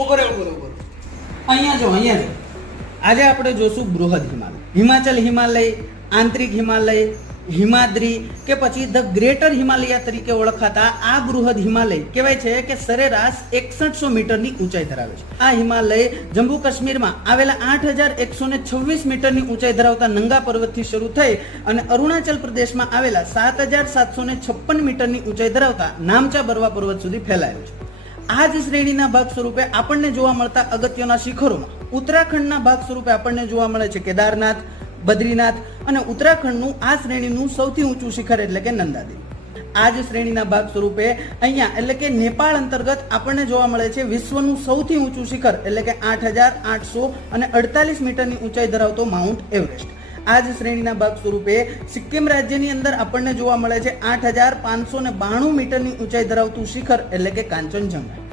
ઉભો રે. અહીંયા જો આજે આપણે જોશું બૃહદ હિમાલય, હિમાચલ હિમાલય, આંતરિક હિમાલય, હિમાદ્રી કે પછી ધ ગ્રેટર હિમાલય તરીકે ઓળખાતા આ બૃહદ હિમાલય કહેવાય છે કે સરેરાશ 6100 મીટરની ઊંચાઈ ધરાવે છે. આ હિમાલય જમ્મુ કાશ્મીરમાં આવેલા 8126 મીટરની ઊંચાઈ ધરાવતા નંગા પર્વતથી શરૂ થઈ અને અરુણાચલ પ્રદેશમાં આવેલા 7756 મીટરની ઊંચાઈ ધરાવતા નામચા બરવા પર્વત સુધી ફેલાયેલો છે. આ જ શ્રેણીના ભાગ સ્વરૂપે આપણને જોવા મળતા અગત્યના શિખરોમાં ઉત્તરાખંડના ભાગ સ્વરૂપે આપણને જોવા મળે છે કેદારનાથ, બદ્રીનાથ અને ઉત્તરાખંડનું આ શ્રેણીનું સૌથી ઊંચું શિખર એટલે કે નંદાદેવી. આ જ શ્રેણીના ભાગ સ્વરૂપે અહીંયા એટલે કે નેપાળ અંતર્ગત આપણને જોવા મળે છે વિશ્વનું સૌથી ઊંચું શિખર એટલે કે 8848 મીટરની ઊંચાઈ ધરાવતો માઉન્ટ એવરેસ્ટ. આ જ શ્રેણીના ભાગ સ્વરૂપે સિક્કિમ રાજ્યની અંદર આપણને જોવા મળે છે 8592 મીટરની ઊંચાઈ ધરાવતું શિખર એટલે કે કાંચનજંગા.